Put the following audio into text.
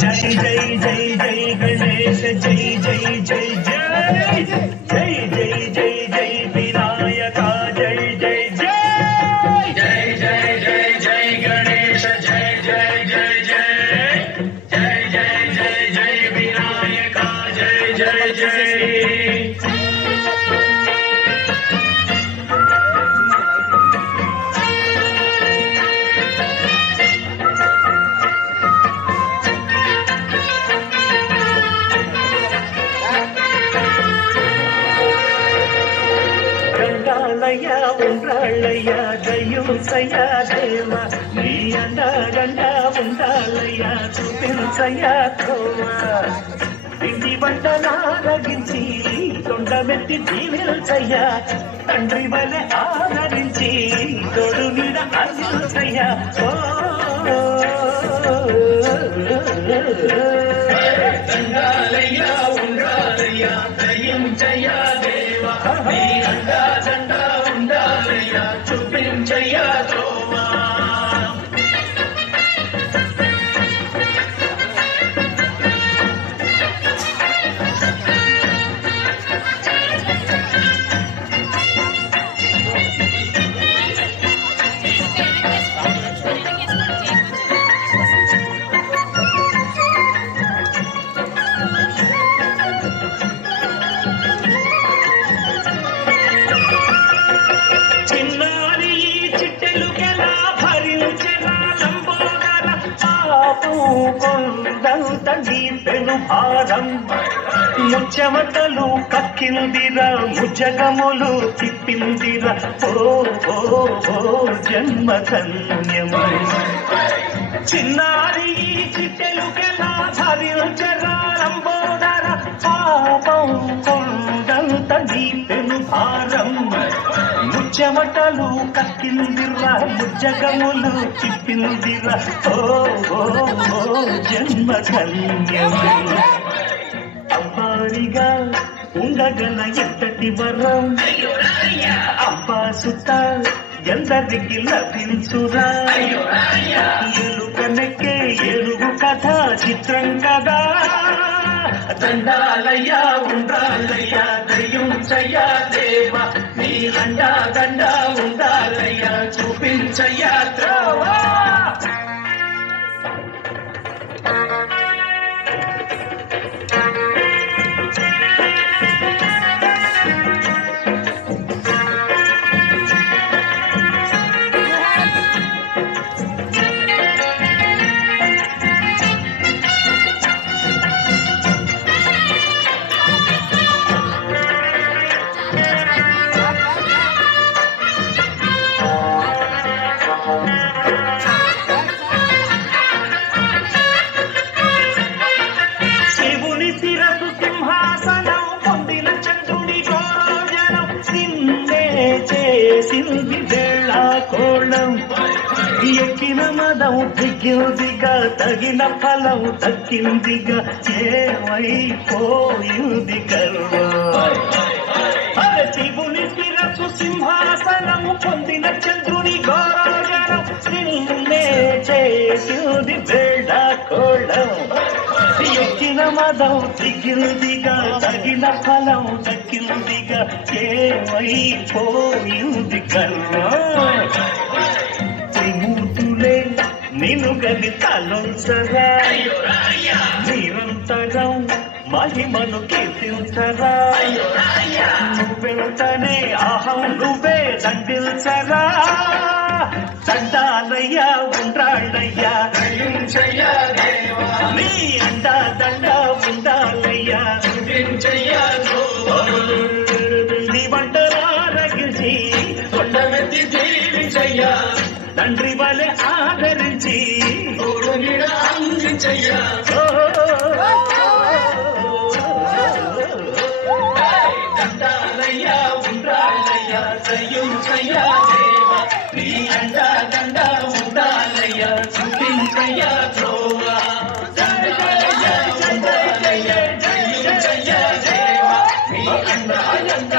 జై జై జై జై గణేష జై జై జై జై జై జై జై జై వినాయక జై జై జై జై జై జై జై గణేష జై జై జై జై జై జై జై జై వినాయక జై జై జై ரெண்டாளையா உண்டாளையா தயும் சையா தேவா நீ அண்டா கண்டா ఉండాలయ్యా చూపించయ్యా ఇంటి వంట నారగించి తొండమెత్తి జీవించయ్యా. తండ్రి వలె ఆదరించి తోడు మీద అందించయ్యా ఉండాలయ్యా ఉండాలయ్యా దయం జయా నీ పెను భారం. ముచ్చమటలు కక్కిందిరా ముజగములు తిప్పిందిరా. ఓ ఓ ఓ జన్మ ధన్యము చిన్నారి ఈ చిట్టెలుకెలా భరించెలా లంబోదర పాపం కొండంత నీ పెను భారం. చెమటలు కక్కిందిరా జగములు తిప్పిందిరా ఓ జన్మ అబ్బాయిగా ఉండగల ఎంతటి వరం. అబ్బా సుత ఎందరికి లభించురా. ఎలుకనెక్కే ఎలుగు కథ చిత్రం కదా. దండాలయ్యా ఉండాలయ్యా దయ్యం దయ్యుంచయ్య దేవా. கண்டா கண்டா ఎక్కిన మదం దిగిందిగా తగిన ఫలం తగ్గిందిగా ఏమైపోయింది గర్వం శిరసు సింహాసనము పొందిన చంద్రుని గౌరవజనం నిన్నే చేసింది బేడ కోళం. ఎక్కిన మదం దిగిందిగా తగిన ఫలం తగ్గిందిగా ఏమైపోయింది కరుణ. నిన్ను గది తలంచరా నిరంతరం మహిమను కీర్తించరా నువ్వెంతనే అహం నువ్వే దండించరా చండాలయ్యా ఉండ్రాళ్ళయ్యా నీ అండ దండ I'm not